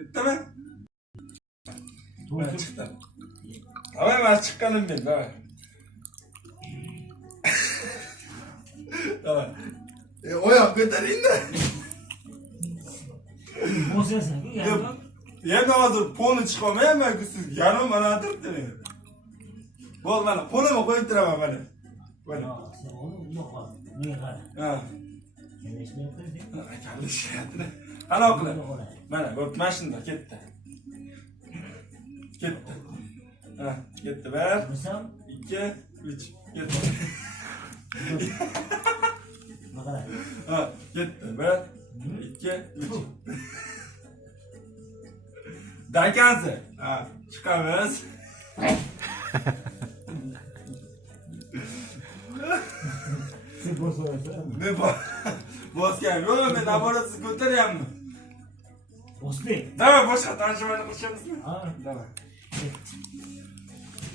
Ketdimi? Ben çıktım. Davay ben çıkkanım ben, davay. Davay. Oyak götüreyim de. Boşasın ki yani. Yerine hazır ponu çıkamayayım ben ki siz yanım bana dırttınız. Bol bana ponumu koyduramam bana. Böyle. Sen onu yok bak. Niye kadar? Ha. Yerleşme yapıyorsun. Kardeş hayatını. Ana okula. Bana bak maşında gitti. Gitti. Ha, gitti ver. Mesela 2, 3. Gitti. ne kadar? Ha, gitti ver. 2, 3. Dakansı. Ha, çıkamaz. Sen boş olasın. Ne bu? Boz gelmiyor. Yok ben abarasız götüreyim mi? Boş değil. Davay boşa tanışmayla konuşalım mı? Ha. Davay.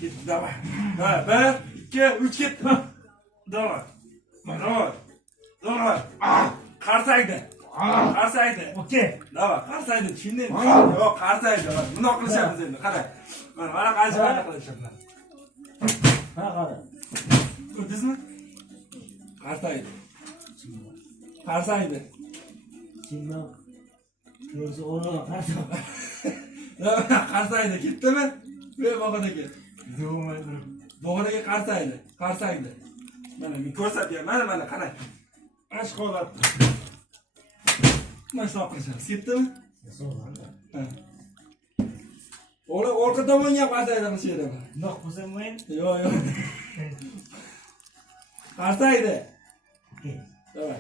Git davay. Davay 1, 2, 3 git. Davay. Davay. Davay. Qarsaydi. Qarsaydi. Okey. Davay qarsaydi. Tushundingmi? Yo'q qarsaydi. Bundoq qilishamiz endi. Qarang. Mana qancha qilishamiz. Ha kadar. Ko'rdingizmi? Qarsaydi. Qarsaydi. Şimdi gözü onu kartım. Qarsaydi. Ketdimi? Ve bog'idagi. Zo'maydim. Bog'idagi qarsaydi. Qarsaydi. Mana men ko'rsatyapman. Mana qarang. Ash holatda. Mana shunaqa qilishamiz. Ketdimi? So'randa. Ha. Orqa tomonga qarsaydi qilishadi. Ndoq bo'lsam men. Yo'q. Qarsaydi. Okey. Davay.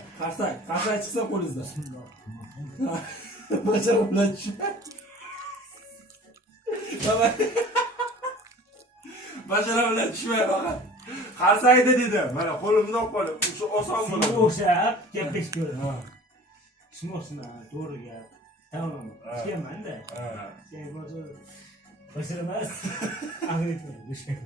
Qarsay chiqsa qo'lingizda. Shundoq. Bashara bilan tush. Davay. Bashara bilan tushmay faqat. Qarsaydi dedi. Mana qo'limda olib qolib, shu oson bo'ladi. Shunga o'xshab gaplish ko'rdim. Ha. Tushmoqsina, to'g'ri gap. Tamam. Tushganman-da. Ha. Sen bo'lsa basharamas. Ag'ritma, dushman.